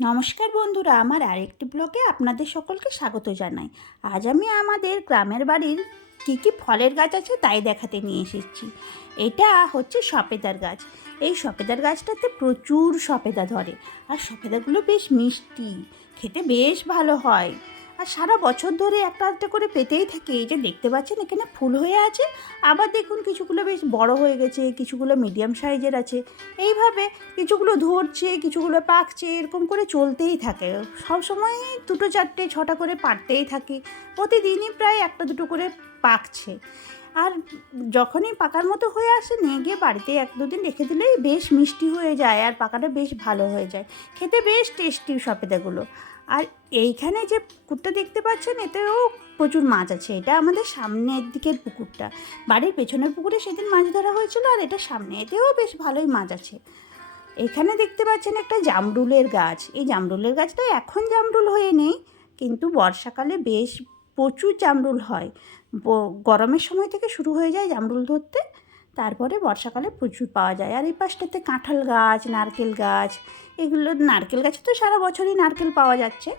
নমস্কার বন্ধুরা, আমার আরেকটি ব্লগে আপনাদের সকলকে স্বাগত জানাই। আজ আমি আমাদের গ্রামের বাড়ির কী কী ফলের গাছ আছে তাই দেখাতে নিয়ে এসেছি। এটা হচ্ছে সপেদার গাছ। এই সপেদার গাছটাতে প্রচুর সপেদা ধরে। আর সপেদাগুলো বেশ মিষ্টি, খেতে বেশ ভালো হয়। আর সারা বছর ধরে একটা আধটা করে পেতেই থাকে। এই যে দেখতে পাচ্ছেন, এখানে ফুল হয়ে আছে। আবার দেখুন কিছুগুলো বেশ বড় হয়ে গেছে, কিছুগুলো মিডিয়াম সাইজের আছে। এইভাবে কিছুগুলো ধরছে, কিছুগুলো পাকছে, এরকম করে চলতেই থাকে। সব সময় দুটো চারটে, ছটা করে পারতেই থাকে। প্রতিদিনই প্রায় একটা দুটো করে পাকছে। আর যখনই পাকার মতো হয়ে আসে, নিয়ে গিয়ে বাড়িতে এক দুদিন রেখে দিলেই বেশ মিষ্টি হয়ে যায় আর পাকাটা বেশ ভালো হয়ে যায়। খেতে বেশ টেস্টি সপেদাগুলো আর এইখানে যে পুকুরটা দেখতে পাচ্ছেন, এতেও প্রচুর মাছ আছে। এটা আমাদের সামনের দিকের পুকুরটা। বাড়ির পেছনের পুকুরে সেদিন মাছ ধরা হয়েছিল আর এটা সামনে। এতেও বেশ ভালোই মাছ আছে। এখানে দেখতে পাচ্ছেন একটা জামরুলের গাছ। এই জামরুলের গাছটা এখন জামরুল হয়ে নেই, কিন্তু বর্ষাকালে বেশ প্রচুর জামরুল হয়। গরমের সময় থেকে শুরু হয়ে যায় জামরুল ধরতে, তারপরে বর্ষাকালে প্রচুর পাওয়া যায়। আর এই পাশটাতে কাঁঠাল গাছ, নারকেল গাছ, এগুলো, নারকেল গাছে তো সারা বছরই নারকেল পাওয়া যাচ্ছে।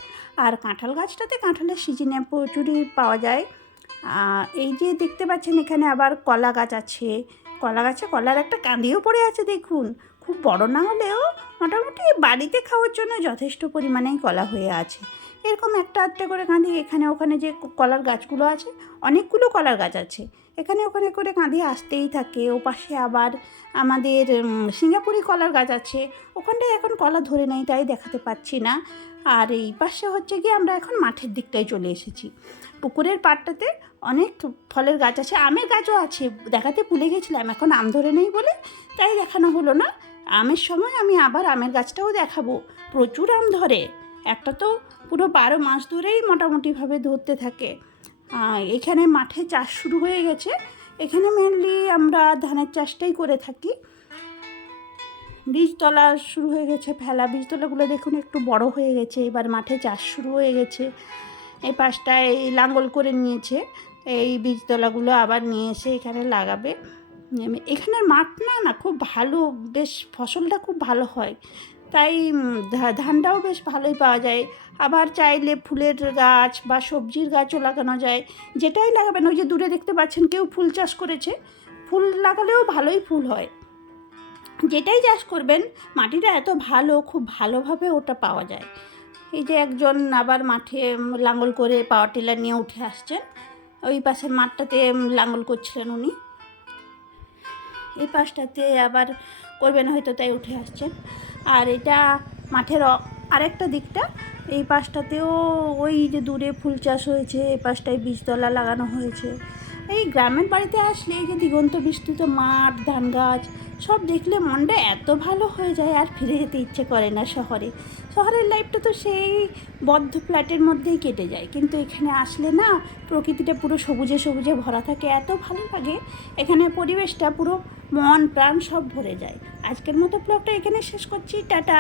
আর কাঁঠাল গাছটাতে কাঁঠালের সিজনে প্রচুরই পাওয়া যায়। এই যে দেখতে পাচ্ছেন এখানে আবার কলা গাছ আছে। কলা গাছে কলার একটা কাঁদিও পড়ে আছে দেখুন। খুব বড় না হলেও মোটামুটি বাড়িতে খাওয়ার জন্য যথেষ্ট পরিমাণেই কলা হয়ে আছে। এরকম একটা আধটা করে কাঁদি, এখানে ওখানে যে কলার গাছগুলো আছে, অনেকগুলো কলার গাছ আছে। এখানে ওখানে করে কাঁদি আসতেই থাকে। ও পাশে আবার আমাদের সিঙ্গাপুরি কলার গাছ আছে। ওখানটায় এখন কলা ধরে নেই, তাই দেখাতে পাচ্ছি না। আর এই পাশে হচ্ছে কি আমরা এখন মাঠের দিকটায় চলে এসেছি। পুকুরের পাড়টাতে অনেক ফলের গাছ আছে। আমের গাছও আছে। দেখাতে ভুলে গেছিলাম, এখন আম ধরে নেই বলে। তাই দেখানো হলো না। আমের সময় আমি আবার আমের গাছটাও দেখাবো। প্রচুর আম ধরে। একটা তো পুরো বারো মাস ধরেই মোটামুটিভাবে ধরতে থাকে। এখানে মাঠে চাষ শুরু হয়ে গেছে। এখানে মেনলি আমরা ধানের চাষটাই করে থাকি। বীজতলা শুরু হয়ে গেছে ফেলা। বীজতলাগুলো দেখুন একটু বড় হয়ে গেছে। এবার মাঠে চাষ শুরু হয়ে গেছে। এই পাশটায় লাঙ্গল করে নিয়েছে। এই বীজতলাগুলো আবার নিয়ে এসে এখানে লাগাবে। এখানের মাঠ না না, খুব ভালো। বেশ ফসলটা খুব ভালো হয়। তাই ধানটাও বেশ ভালোই পাওয়া যায়। আবার চাইলে ফুলের গাছ বা সবজির গাছও লাগানো যায়। যেটাই লাগাবেন, ওই যে দূরে দেখতে পাচ্ছেন কেউ ফুল চাষ করেছে, ফুল লাগালেও ভালোই ফুল হয়। যেটাই চাষ করবেন, মাটিটা এত ভালো, খুব ভালোভাবে ওটা পাওয়া যায়। এই যে একজন আবার মাঠে লাঙল করে পাওয়ার টিলার নিয়ে উঠে আসছেন। ওই পাশের মাঠটাতে লাঙল করছিলেন উনি। এই পাশটাতে আবার করবেন হয়তো তাই উঠে আসছেন আর এটা মাঠের আরেকটা দিকটা, এই পাশটাতেও ওই যে দূরে ফুল চাষ হয়েছে এই পাশটায় বীজতলা লাগানো হয়েছে। এই গ্রামের বাড়িতে আসলে এই যে দিগন্ত বিস্তৃত মাঠ, ধান গাছ, সব দেখলে মনটা এত ভালো হয়ে যায়, আর ফিরে যেতে ইচ্ছে করে না শহরে। শহরের লাইফটা তো সেই বদ্ধ ফ্ল্যাটের মধ্যেই কেটে যায়। কিন্তু এখানে আসলে না, প্রকৃতিটা পুরো সবুজে সবুজে ভরা থাকে, এত ভালো লাগে। এখানে পরিবেশটা পুরো মন প্রাণ সব ভরে যায়। আজকের মতো ব্লগটা এখানে শেষ করছি, টাটা।